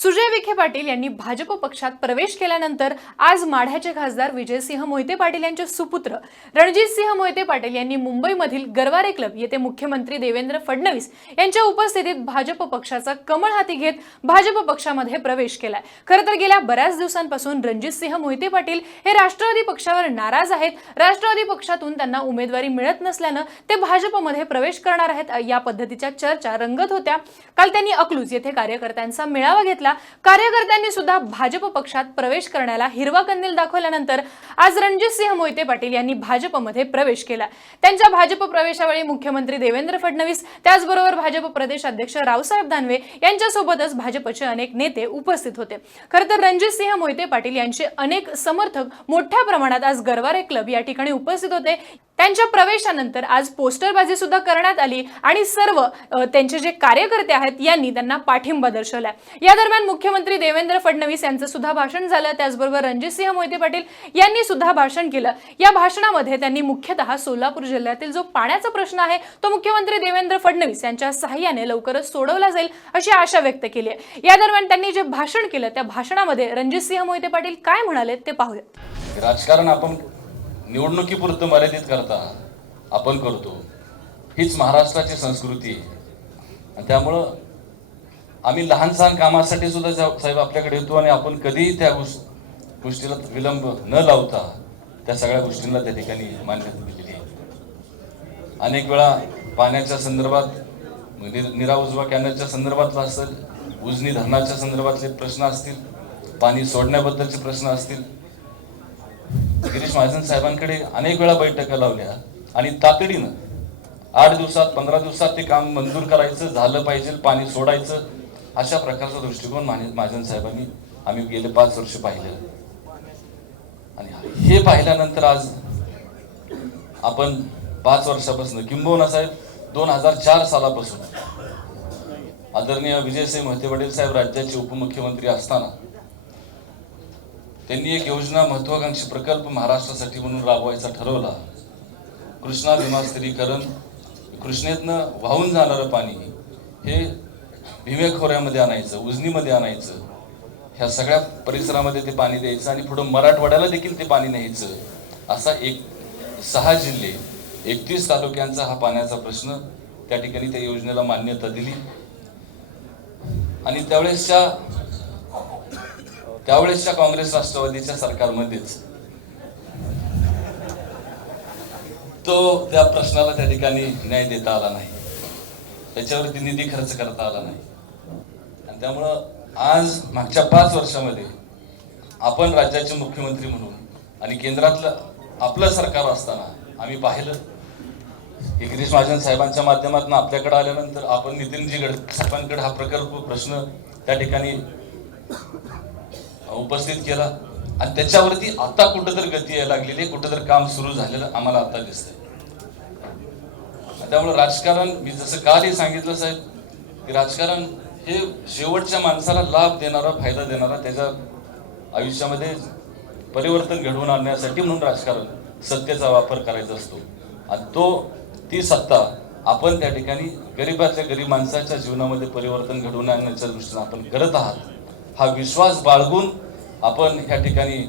सुजय विखे पाटील यांनी भाजप पक्षात प्रवेश केल्यानंतर आज माढ्याचे खासदार विजयसिंह मोहिते पाटील यांचे सुपुत्र. रणजितसिंह मोहिते पाटील यांनी मुंबईमधील गरवारे क्लब येथे मुख्यमंत्री देवेंद्र फडणवीस यांच्या उपस्थितीत भाजप पक्षाचा कमळ हाती घेत भाजप पक्षामध्ये प्रवेश केलाय. खरं तर गेल्या बऱ्याच दिवसांपासून रणजितसिंह मोहिते पाटील हे राष्ट्रवादी पक्षावर नाराज आहेत. राष्ट्रवादी पक्षातून त्यांना उमेदवारी मिळत नसल्यानं ते भाजपमध्ये प्रवेश करणार आहेत. या पद्धतीच्या चर्चा रंगत होत्या. काल त्यांनी अकलूज येथे कार्यकर्त्यांचा मेळावा घेतला. कार्यकर्त्यांनी सुद्धा भाजप पक्षात प्रवेश करण्याला हिरवा कंदील दाखवल्यानंतर आज रणजितसिंह मोहिते पाटील यांनी भाजपमध्ये प्रवेश केला. त्यांच्या भाजप प्रवेशावेळी मुख्यमंत्री देवेंद्र फडणवीस त्याचबरोबर भाजप प्रदेश अध्यक्ष रावसाहेब दानवे यांच्यासोबतच भाजपचे अनेक नेते उपस्थित होते. खरंतर रणजितसिंह मोहिते पाटील यांचे अनेक समर्थक मोठ्या प्रमाणात आज गरवारे क्लब या ठिकाणी उपस्थित होते. त्यांच्या प्रवेशानंतर आज पोस्टरबाजी सुद्धा करण्यात आली आणि सर्व त्यांचे जे कार्यकर्ते आहेत यांनी त्यांना पाठिंबा दर्शवला या दरम्यान मुख्यमंत्री देवेंद्र फडणवीस यांचं सुद्धा भाषण झालं त्याचबरोबर रणजितसिंह मोहिते पाटील यांनी सुद्धा भाषण केलं. या भाषणामध्ये त्यांनी मुख्यतः सोलापूर जिल्ह्यातील जो पाण्याचा प्रश्न आहे तो मुख्यमंत्री देवेंद्र फडणवीस यांच्या सहाय्याने लवकरच सोडवला जाईल अशी आशा व्यक्त केली आहे. या दरम्यान त्यांनी जे भाषण केलं त्या भाषणामध्ये रणजितसिंह मोहिते पाटील काय म्हणाले ते पाहूयात राजकारण आपण निवडणुकीपुरतं मर्यादित करता आपण करतो. हीच महाराष्ट्राची संस्कृती आहे. आणि त्यामुळं आम्ही लहान सहान कामासाठी सुद्धा साहेब आपल्याकडे येतो आणि आपण कधीही त्या गोष् गोष्टीला विलंब न लावता त्या सगळ्या गोष्टींना त्या ठिकाणी मान्यता दिलेली आहे. अनेक वेळा पाण्याच्या संदर्भात निर- निरा उजवा कॅनलच्या संदर्भातलं असेल उजनी धरणाच्या संदर्भातले प्रश्न असतील पाणी सोडण्याबद्दलचे प्रश्न असतील गिरीश महाजन साहेबांकडे अनेक वेळा बैठका लावल्या आणि तातडीनं आठ दिवसात पंधरा दिवसात ते काम मंजूर करायचं झालं पाहिजे पाणी सोडायचं अशा प्रकारचा दृष्टिकोन महाजन साहेबांनी आम्ही गेले पाच वर्ष पाहिलं. आणि हे पाहिल्यानंतर आज आपण पाच वर्षापासून किंबहुना साहेब दोन हजार चार सालापासून आदरणीय विजयसिंह महते वडील साहेब राज्याचे उपमुख्यमंत्री असताना त्यांनी एक योजना महत्वाकांक्षी प्रकल्प महाराष्ट्रासाठी म्हणून राबवायचा ठरवला. कृष्णा भीमा स्थिरीकरण कृष्णेतनं वाहून जाणारं पाणी हे भीमे खोऱ्यामध्ये आणायचं उजनीमध्ये आणायचं. ह्या सगळ्या परिसरामध्ये ते पाणी द्यायचं आणि पुढं मराठवाड्याला देखील ते पाणी न्यायचं असा एक सहा जिल्हे एकतीस तालुक्यांचा हा पाण्याचा प्रश्न त्या ठिकाणी त्या योजनेला मान्यता दिली. आणि त्यावेळेसच्या त्यावेळेसच्या काँग्रेस राष्ट्रवादीच्या सरकारमध्येच. तो त्या प्रश्नाला त्या ठिकाणी न्याय देता आला नाही. त्याच्यावरती निधी खर्च करता आला नाही. आणि त्यामुळं आज मागच्या पाच वर्षामध्ये आपण राज्याचे मुख्यमंत्री म्हणून आणि केंद्रातलं आपलं सरकार असताना आम्ही पाहिलं. की गिरीश महाजन साहेबांच्या माध्यमातून आपल्याकडे आल्यानंतर आपण नितीनजी गड साहेबांकडे हा प्रकल्प प्रश्न त्या ठिकाणी उपस्थित केला. आणि त्याच्यावरती आता कुठंतरी गती यायला लागलेली आहे. कुठंतरी काम सुरू झालेलं आम्हाला आता दिसतंय. त्यामुळे राजकारण मी जसं कालही सांगितलं साहेब की राजकारण हे शेवटच्या माणसाला लाभ देणारा फायदा देणारा त्याच्या आयुष्यामध्ये परिवर्तन घडवून आणण्यासाठी म्हणून राजकारण सत्तेचा वापर करायचा असतो. आणि तो ती सत्ता आपण त्या ठिकाणी गरीबातल्या गरीब माणसाच्या जीवनामध्ये परिवर्तन घडवून आणण्याच्या दृष्टीने आपण करत आहात. हा विश्वास बाळगून आपण ह्या ठिकाणी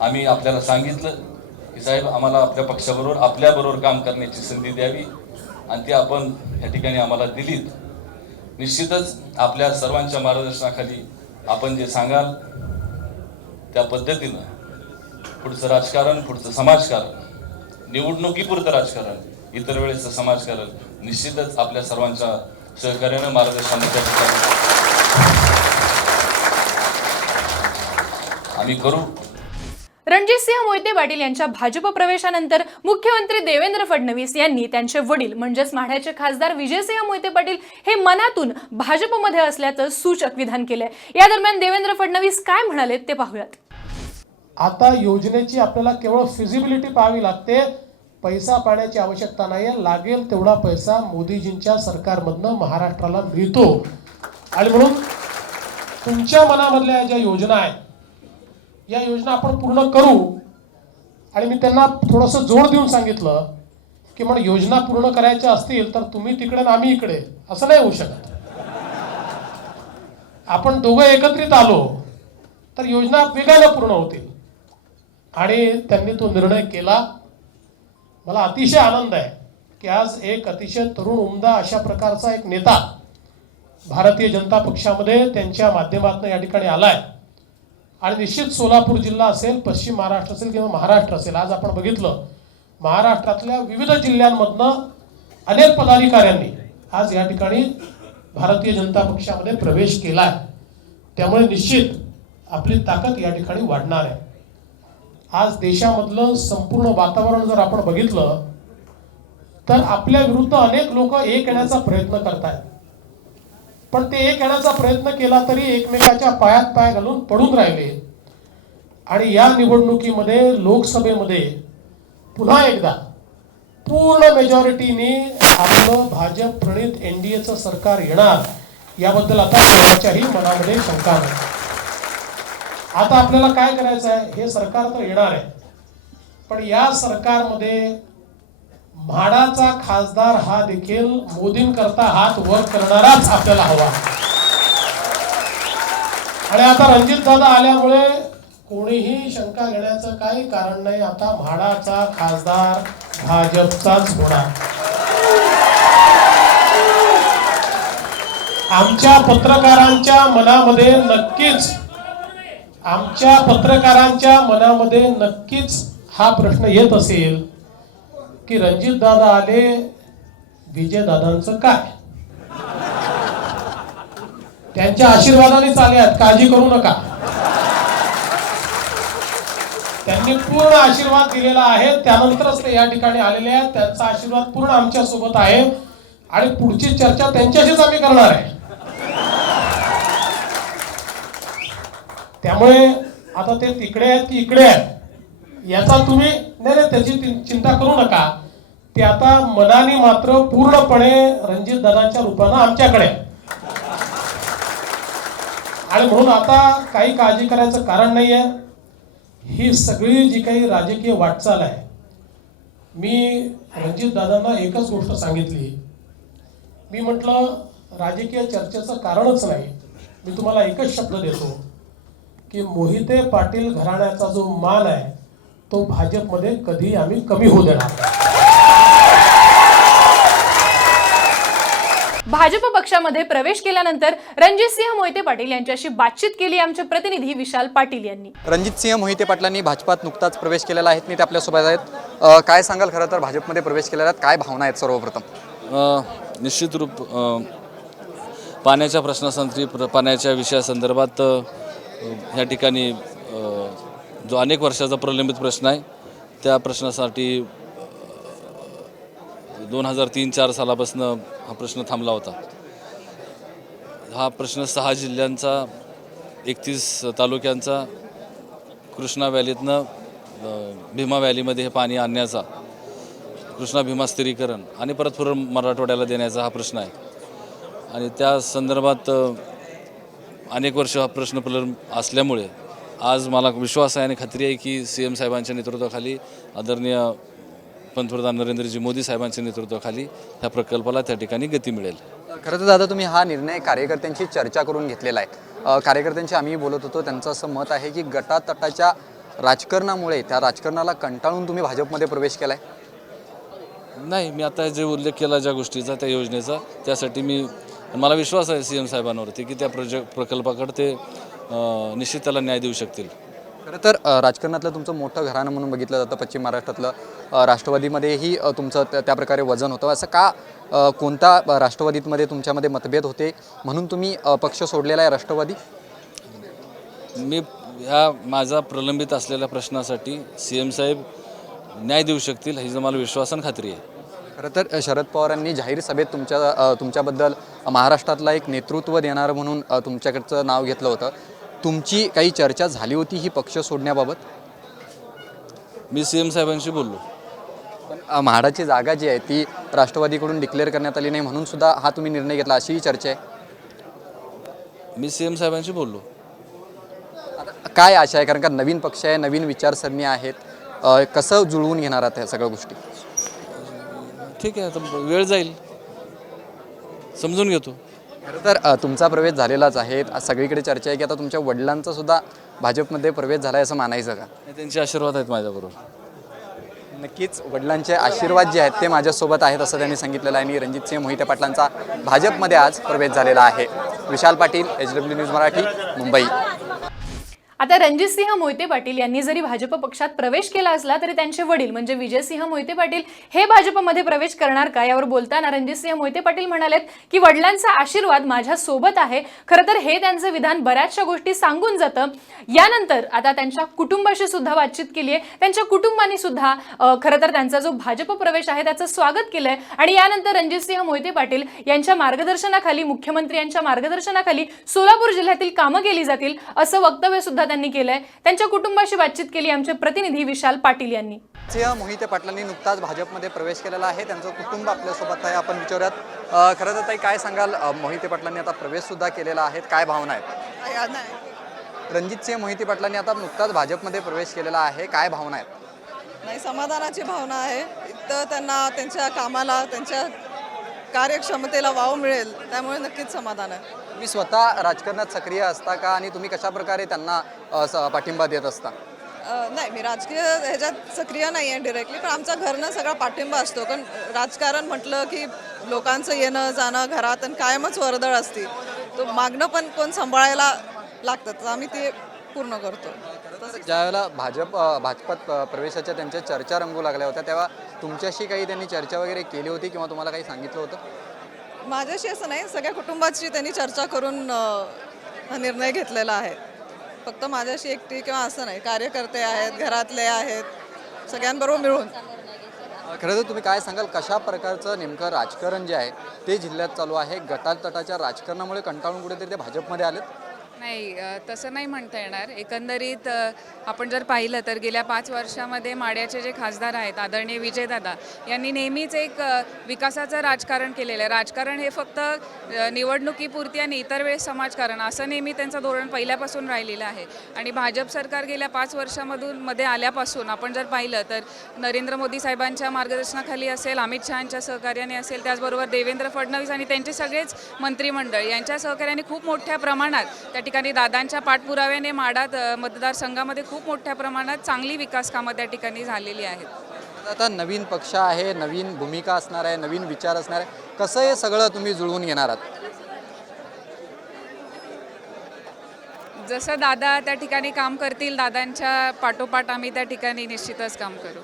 आम्ही आपल्याला सांगितलं की साहेब आम्हाला आपल्या पक्षाबरोबर आपल्याबरोबर काम करण्याची संधी द्यावी आणि ती आपण ह्या ठिकाणी आम्हाला दिलीत. निश्चितच आपल्या सर्वांच्या मार्गदर्शनाखाली आपण जे सांगाल त्या पद्धतीनं पुढचं राजकारण पुढचं समाजकारण निवडणुकीपुरतं राजकारण इतर वेळेचं समाजकारण निश्चितच आपल्या सर्वांच्या सहकार्यानं मार्गदर्शनाच्या ठिकाणी आम्ही करू. रणजितसिंह मोहिते पाटील यांच्या भाजप प्रवेशानंतर मुख्यमंत्री देवेंद्र फडणवीस यांनी त्यांचे वडील म्हणजेच माढ्याचे खासदार विजयसिंह मोहिते पाटील हे मनातून भाजपमध्ये असल्याचं सूचक विधान केलंय. या दरम्यान देवेंद्र फडणवीस काय म्हणाले ते पाहूयात. आता योजनेची आपल्याला केवळ फिजिबिलिटी पाहावी लागते. पैसा पाण्याची आवश्यकता नाही आहे लागेल तेवढा पैसा मोदीजींच्या सरकारमधनं महाराष्ट्राला मिळतो. आणि म्हणून तुमच्या मनामधल्या ज्या योजना आहेत या योजना आपण पूर्ण करू. आणि मी त्यांना थोडंसं जोड देऊन सांगितलं की म्हण योजना पूर्ण करायच्या असतील तर तुम्ही तिकडे आणि आम्ही इकडे. असं नाही होऊ शकत. आपण दोघं एकत्रित आलो तर योजना वेगानं पूर्ण होतील. आणि त्यांनी तो निर्णय केला. मला अतिशय आनंद आहे की आज एक अतिशय तरुण उमदा अशा प्रकारचा एक नेता भारतीय जनता पक्षामध्ये त्यांच्या माध्यमातून या ठिकाणी आलाय. आणि निश्चित सोलापूर जिल्हा असेल पश्चिम महाराष्ट्र असेल किंवा महाराष्ट्र असेल आज आपण बघितलं महाराष्ट्रातल्या विविध जिल्ह्यांमधनं अनेक पदाधिकाऱ्यांनी आज या ठिकाणी भारतीय जनता पक्षामध्ये प्रवेश केला आहे त्यामुळे निश्चित आपली ताकद या ठिकाणी वाढणार आहे. आज देशामधलं संपूर्ण वातावरण जर आपण बघितलं तर आपल्या विरुद्ध अनेक लोक एक येण्याचा प्रयत्न करत आहेत पण ते एक येण्याचा प्रयत्न केला तरी एकमेकाच्या पायात पाय घालून पडून राहिले. आणि या निवडणुकीमध्ये लोकसभेमध्ये पुन्हा एकदा पूर्ण मेजॉरिटीने आपलं भाजप प्रणित एचं सरकार येणार याबद्दल आता कोणाच्याही मनामध्ये शंका नाही. आता आपल्याला काय करायचं आहे हे सरकार तर येणार आहे. पण या सरकारमध्ये म्हाडाचा खासदार हा देखील मोदींकरता हात वर करणाराच आपल्याला हवा. आणि आता रणजित दादा आल्यामुळे कोणीही शंका घेण्याचं काही कारण नाही. आता म्हाडाचा खासदार भाजपचाच होणार. आमच्या पत्रकारांच्या मनामध्ये नक्कीच आमच्या पत्रकारांच्या मनामध्ये नक्कीच हा प्रश्न येत असेल. की रणजित दादा आले विजय दादांचं काय? त्यांच्या आशीर्वादानेच आले आहेत काळजी करू नका. त्यांनी पूर्ण आशीर्वाद दिलेला आहे त्यानंतरच ते या ठिकाणी आलेले आहेत. त्यांचा आशीर्वाद पूर्ण आमच्यासोबत आहे. आणि पुढची चर्चा त्यांच्याशीच आम्ही करणार आहे. त्यामुळे आता ते तिकडे आहेत की इकडे आहेत याचा तुम्ही नाही नाही त्याची चिंता करू नका. ते आता मनाने मात्र पूर्णपणे रणजित दादाच्या रूपानं आमच्याकडे आणि म्हणून आता काही काळजी करायचं कारण नाही आहे ही सगळी जी काही राजकीय वाटचाल आहे मी रणजित दादांना एकच गोष्ट सांगितली. मी म्हटलं राजकीय चर्चेचं कारणच नाही. मी तुम्हाला एकच शब्द देतो की मोहिते पाटील घराण्याचा जो मान आहे तो भाजपमध्ये कधी आम्ही कमी होऊ देणार. भाजप पक्षामध्ये प्रवेश केल्यानंतर रणजितसिंह मोहिते पाटील यांच्याशी बातचीत केली आमचे प्रतिनिधी विशाल पाटील यांनी. रणजितसिंह मोहिते पाटलांनी भाजपात नुकताच प्रवेश केलेला आहे. मी ते आपल्यासोबत आहेत. काय सांगाल खरं तर भाजपमध्ये प्रवेश केलेला आहेत? काय भावना आहेत सर्वप्रथम? निश्चित रूप पाण्याच्या प्रश्नासंदर्भी प्र पाण्याच्या विषयासंदर्भात ह्या ठिकाणी जो अनेक वर्षाचा प्रलंबित प्रश्न आहे त्या प्रश्नासाठी दोन हजार तीन चार सालापासून हा प्रश्न थांबला होता. हा प्रश्न सहा जिल्ह्यांचा एकतीस तालुक्यांचा कृष्णा व्हॅलीतनं भीमा व्हॅलीमध्ये हे पाणी आणण्याचा कृष्णा भीमा स्थिरीकरण आणि परत मराठवाड्याला देण्याचा हा प्रश्न आहे. आणि त्या संदर्भात अनेक वर्ष हा प्रश्न प्रलंब असल्यामुळे आज मला विश्वास आहे आणि खात्री आहे की सी एम साहेबांच्या नेतृत्वाखाली आदरणीय पंतप्रधान नरेंद्रजी मोदी साहेबांच्या नेतृत्वाखाली ह्या प्रकल्पाला त्या ठिकाणी गती मिळेल. खरं तर दादा तुम्ही हा निर्णय कार्यकर्त्यांची चर्चा करून घेतलेला आहे. कार्यकर्त्यांशी आम्ही बोलत होतो त्यांचं असं मत आहे की गटातटाच्या राजकारणामुळे त्या राजकारणाला कंटाळून तुम्ही भाजपमध्ये प्रवेश केलाय? नाही मी आता जे उल्लेख केला ज्या गोष्टीचा त्या योजनेचा त्यासाठी मी मला विश्वास आहे सी एम साहेबांवरती की त्या प्रोजेक्ट प्रकल्पाकडे ते निश्चित त्याला न्याय देऊ शकतील. खरं तर राजकारणातलं तुमचं मोठं घराणं म्हणून बघितलं जातं पश्चिम महाराष्ट्रातलं राष्ट्रवादीमध्येही तुमचं त्या प्रकारे वजन होतं. असं का कोणता अ, राष्ट्रवादीमध्ये तुमच्यामध्ये मतभेद होते? म्हणून तुम्ही पक्ष सोडलेला आहे राष्ट्रवादी? मी ह्या माझा प्रलंबित असलेल्या प्रश्नासाठी सी एम साहेब न्याय देऊ शकतील ह्याचा मला विश्वास आणि खात्री आहे. खरं तर शरद पवारांनी जाहीर सभेत तुमच्या तुमच्याबद्दल महाराष्ट्रातला एक नेतृत्व देणारं म्हणून तुमच्याकडचं नाव घेतलं होतं. तुमची काही चर्चा झाली होती ही पक्ष सोडण्याबाबत? मी सी एम साहेबांशी बोललो. पण म्हाडाची जागा जी आहे ती राष्ट्रवादीकडून डिक्लेअर करण्यात आली नाही म्हणून सुद्धा हा तुम्ही निर्णय घेतला अशीही चर्चा आहे? मी सी एम साहेबांशी बोललो. काय आशा आहे? कारण का नवीन पक्ष आहे नवीन विचारसरणी आहेत. कसं जुळवून घेणार आहात ह्या सगळ्या गोष्टी? ठीक आहे आता वेळ जाईल. समजून घेतो. खरं तर तुमचा प्रवेश झालेलाच आहे. सगळीकडे चर्चा आहे की आता तुमच्या वडिलांचा सुद्धा भाजपमध्ये प्रवेश झाला आहे असं मानायचं का? त्यांचे आशीर्वाद आहेत माझ्याबरोबर. नक्कीच वडिलांचे आशीर्वाद जे आहेत ते माझ्यासोबत आहेत असं त्यांनी सांगितलेलं आहे. आणि रणजितसिंह मोहिते पाटलांचा भाजपमध्ये आज प्रवेश झालेला आहे. Vishal Patil H W news Marathi Mumbai. आता रणजितसिंह मोहिते पाटील यांनी जरी भाजप पक्षात प्रवेश केला असला तरी त्यांचे वडील म्हणजे विजयसिंह मोहिते पाटील हे भाजपमध्ये प्रवेश करणार का? यावर बोलताना रणजितसिंह मोहिते पाटील म्हणालेत की वडिलांचा आशीर्वाद माझ्या सोबत आहे. खरं तर हे त्यांचं विधान बऱ्याचशा गोष्टी सांगून जातं. यानंतर आता त्यांच्या कुटुंबाशी सुद्धा बातचीत केली आहे. त्यांच्या कुटुंबाने सुद्धा खरं तर त्यांचा जो भाजप प्रवेश आहे त्याचं स्वागत केलंय. आणि यानंतर रणजितसिंह मोहिते पाटील यांच्या मार्गदर्शनाखाली मुख्यमंत्री यांच्या मार्गदर्शनाखाली सोलापूर जिल्ह्यातील कामं केली जातील असं वक्तव्य सुद्धा त्यांनी केलंय. त्यांच्या कुटुंबाशी बातचीत केली आमचे प्रतिनिधी विशाल पाटील यांनी. सिंह मोहिते पाटलांनी नुकताच भाजपमध्ये प्रवेश केलेला आहे. त्यांचं कुटुंब आपल्यासोबत आहे. आपण विचारूयात खरं तर ताई काय सांगाल? मोहिते पाटलांनी आता प्रवेश सुद्धा केलेला आहे. काय भावना आहेत? रणजितसिंह मोहिते पाटलांनी आता नुकताच भाजपमध्ये प्रवेश केलेला आहे. काय भावना आहेत? नाही समाधानाची भावना आहे. इथं त्यांना त्यांच्या कामाला त्यांच्या कार्यक्षमतेला वाव मिळेल त्यामुळे नक्कीच समाधान आहे. तुम्ही स्वतः राजकारणात सक्रिय असता का आणि तुम्ही कशा प्रकारे त्यांना अ, स- पाठिंबा देत असता? अ, नाही मी राजकीय ह्याच्यात सक्रिय नाही आहे डिरेक्टली पण आमचा घरनं सगळा पाठिंबा असतो. कारण राजकारण म्हटलं की लोकांचं येणं जाणं घरात आणि कायमच वर्दळ असते. तो मागणं पण कोण सांभाळायला लागतं तर आम्ही ते पूर्ण करतो. ज्यावेळेला भाजप भाजपात प्रवेशाच्या त्यांच्या चर्चा रंगू लागल्या होत्या तेव्हा तुमच्याशी काही त्यांनी चर्चा वगैरे केली होती किंवा तुम्हाला काही सांगितलं होतं? माझ्याशी असं नाही. सगळ्या कुटुंबाची त्यांनी चर्चा करून हा निर्णय घेतलेला आहे. फक्त माझ्याशी एकटी किंवा असं नाही. कार्यकर्ते आहेत घरातले आहेत सगळ्यांबरोबर मिळून. खरं तर तुम्ही काय सांगाल? कशा प्रकारचं नेमकं राजकारण जे आहे ते जिल्ह्यात चालू आहे? गटातटाच्या राजकारणामुळे कंटाळून कुठेतरी ते भाजपमध्ये आलेत? नाही तसं नाही म्हणता येणार. एकंदरीत आपण जर पाहिलं तर गेल्या पाच वर्षामध्ये माड्याचे जे खासदार आहेत आदरणीय विजयदादा यांनी नेहमीच एक विकासाचं राजकारण केलेलं आहे. राजकारण हे फक्त निवडणुकीपुरती आणि इतर वेळेस समाजकारण असं नेहमी त्यांचं धोरण पहिल्यापासून राहिलेलं आहे. आणि भाजप सरकार गेल्या पाच वर्षामधून मध्ये आल्यापासून आपण जर पाहिलं तर नरेंद्र मोदी साहेबांच्या मार्गदर्शनाखाली असेल अमित शहाच्या सहकार्याने असेल त्याचबरोबर देवेंद्र फडणवीस आणि त्यांचे सगळेच मंत्रिमंडळ यांच्या सहकार्याने खूप मोठ्या प्रमाणात त्या ठिकाणी दादांच्या पाठपुराव्याने माडात मतदारसंघामध्ये खूप मोठ्या प्रमाणात चांगली विकास कामं त्या ठिकाणी झालेली आहेत. आता नवीन पक्ष आहे नवीन भूमिका असणार आहे नवीन विचार असणार आहे. कसं हे सगळं तुम्ही जुळवून घेणार आहात? जसं दादा त्या ठिकाणी काम करतील दादांच्या पाठोपाठ आम्ही त्या ठिकाणी निश्चितच काम करू.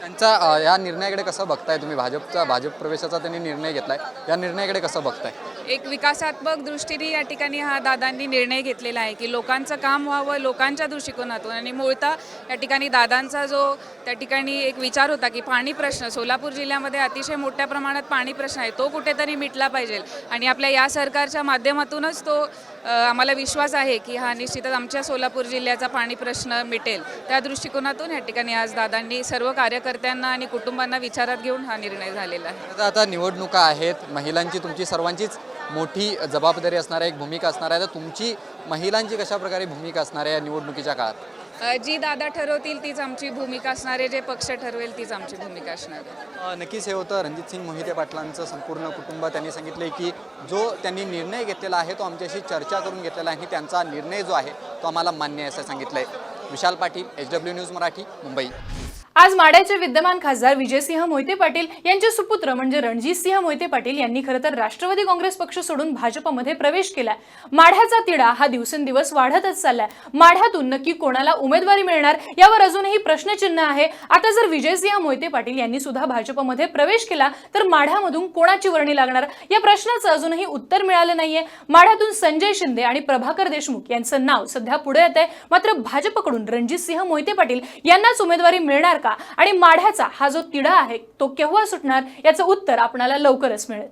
त्यांचा या निर्णयाकडे कसं बघताय तुम्ही? भाजपचा भाजप प्रवेशाचा त्यांनी निर्णय घेतलाय. या निर्णयाकडे कसं बघताय? एक विकासात्मक दृष्टीने या ठिकाणी हा दादांनी निर्णय घेतलेला आहे की लोकांचं काम व्हावं लोकांच्या दृष्टिकोनातून. आणि मूळतः या ठिकाणी दादांचा जो त्या ठिकाणी एक विचार होता की पाणी प्रश्न सोलापूर जिल्ह्यामध्ये अतिशय मोठ्या प्रमाणात पाणी प्रश्न आहे तो कुठेतरी मिटला पाहिजे. आणि आपल्या या सरकारच्या माध्यमातूनच तो आम्हाला विश्वास आहे की हा निश्चितच आमच्या सोलापूर जिल्ह्याचा पाणी प्रश्न मिटेल. त्या दृष्टिकोनातून या ठिकाणी आज दादांनी सर्व कार्यकर्त्यांना आणि कुटुंबांना विचारात घेऊन हा निर्णय झालेला आहे. आता निवडणुका आहेत महिलांची तुमची सर्वांचीच मोठी जबाबदारी असणार आहे एक भूमिका असणार आहे. तर तुमची महिलांची कशा प्रकारे भूमिका असणार आहे या निवडणुकीच्या काळात? जी दादा ठरवतील तीच आमची भूमिका असणार आहे. जे पक्ष ठरवेल तीच आमची भूमिका असणार आहे. अ, नक्कीच हे होतं. रणजितसिंग मोहिते पाटलांचं संपूर्ण कुटुंब त्यांनी सांगितले की जो त्यांनी निर्णय घेतलेला आहे तो आमच्याशी चर्चा करून घेतलेला आहे आणि त्यांचा निर्णय जो आहे तो आम्हाला मान्य आहे असं सांगितलं आहे Vishal Patil H W news Marathi Mumbai. आज माढ्याचे विद्यमान खासदार विजयसिंह मोहिते पाटील यांचे सुपुत्र म्हणजे रणजितसिंह मोहिते पाटील यांनी खरं तर राष्ट्रवादी काँग्रेस पक्ष सोडून भाजपमध्ये प्रवेश केलाय. माढ्याचा तिढा हा दिवसेंदिवस वाढतच चाललाय. माढ्यातून नक्की कोणाला उमेदवारी मिळणार यावर अजूनही प्रश्नचिन्ह आहे. आता जर विजयसिंह मोहिते पाटील यांनी सुद्धा भाजपमध्ये प्रवेश केला तर माढ्यामधून कोणाची वर्णी लागणार? या प्रश्नाचं अजूनही उत्तर मिळालं नाहीये. माढ्यातून संजय शिंदे आणि प्रभाकर देशमुख यांचं नाव सध्या पुढे येत आहे मात्र भाजपकडून रणजितसिंह मोहिते पाटील यांनाच उमेदवारी मिळणार का आणि माढ्याचा हा जो तिढा आहे तो केव्हा सुटणार याचं उत्तर आपणाला लवकरच मिळेल.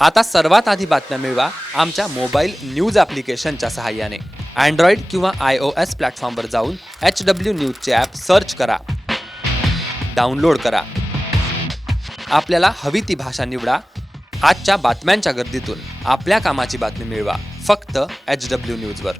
आता सर्वात आधी बातम्या मिळवा आमच्या मोबाईल न्यूज ॲप्लिकेशनच्या सहाय्याने. अँड्रॉइड किंवा आय ओ एस प्लॅटफॉर्मवर जाऊन एच डब्ल्यू न्यूजचे ॲप सर्च करा. डाउनलोड करा. आपल्याला हवी ती भाषा निवडा. आजच्या बातम्यांच्या गर्दीतून आपल्या कामाची बातमी मिळवा. फक्त एच डब्ल्यू न्यूजवर.